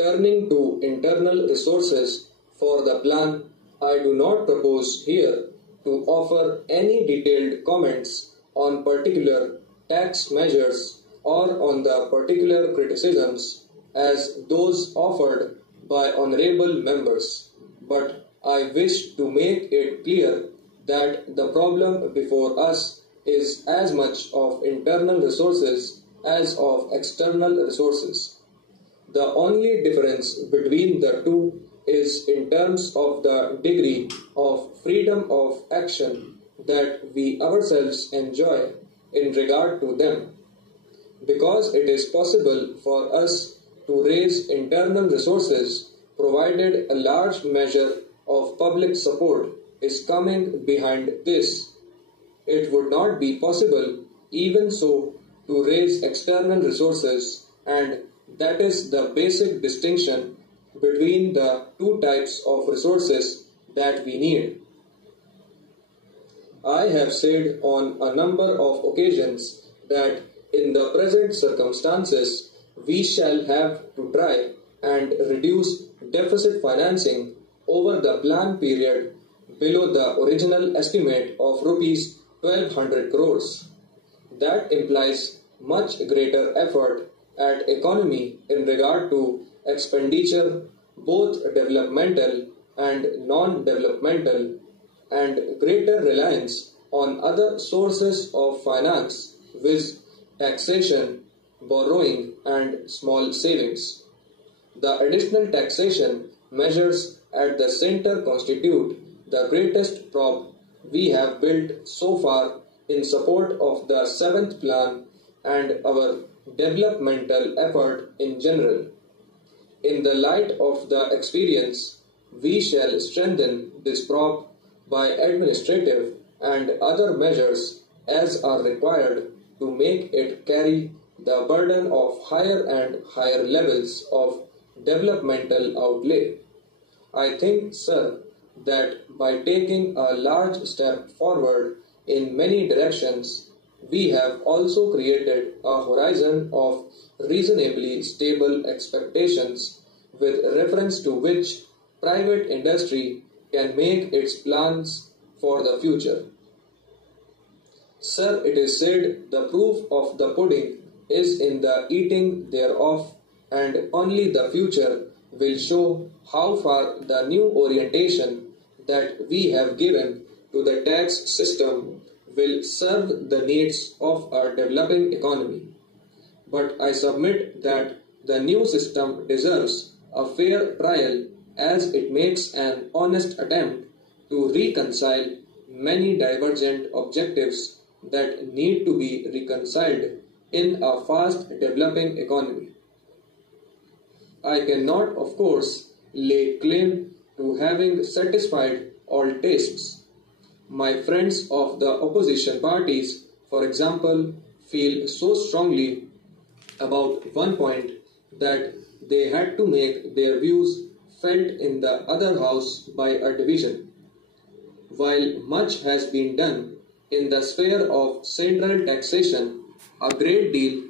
Turning to internal resources for the plan, I do not propose here to offer any detailed comments on particular tax measures or on the particular criticisms as those offered by honorable members, but I wish to make it clear that the problem before us is as much of internal resources as of external resources. The only difference between the two is in terms of the degree of freedom of action that we ourselves enjoy in regard to them. Because it is possible for us to raise internal resources provided a large measure of public support is coming behind this. It would not be possible even so to raise external resources, and that is the basic distinction between the two types of resources that we need. I have said on a number of occasions that in the present circumstances we shall have to try and reduce deficit financing over the plan period below the original estimate of rupees 1200 crores. That implies much greater effort at economy in regard to expenditure, both developmental and non-developmental, and greater reliance on other sources of finance, viz. Taxation, borrowing, and small savings. The additional taxation measures at the center constitute the greatest prop we have built so far in support of the 7th plan and our developmental effort in general. In the light of the experience, we shall strengthen this prop by administrative and other measures as are required to make it carry the burden of higher and higher levels of developmental outlay. I think, sir, that by taking a large step forward in many directions, we have also created a horizon of reasonably stable expectations with reference to which private industry can make its plans for the future. Sir, it is said the proof of the pudding is in the eating thereof, and only the future will show how far the new orientation that we have given to the tax system will serve the needs of our developing economy. But I submit that the new system deserves a fair trial as it makes an honest attempt to reconcile many divergent objectives that need to be reconciled in a fast developing economy. I cannot, of course, lay claim to having satisfied all tastes. My friends of the opposition parties, for example, feel so strongly about one point that they had to make their views felt in the other house by a division. While much has been done in the sphere of central taxation, a great deal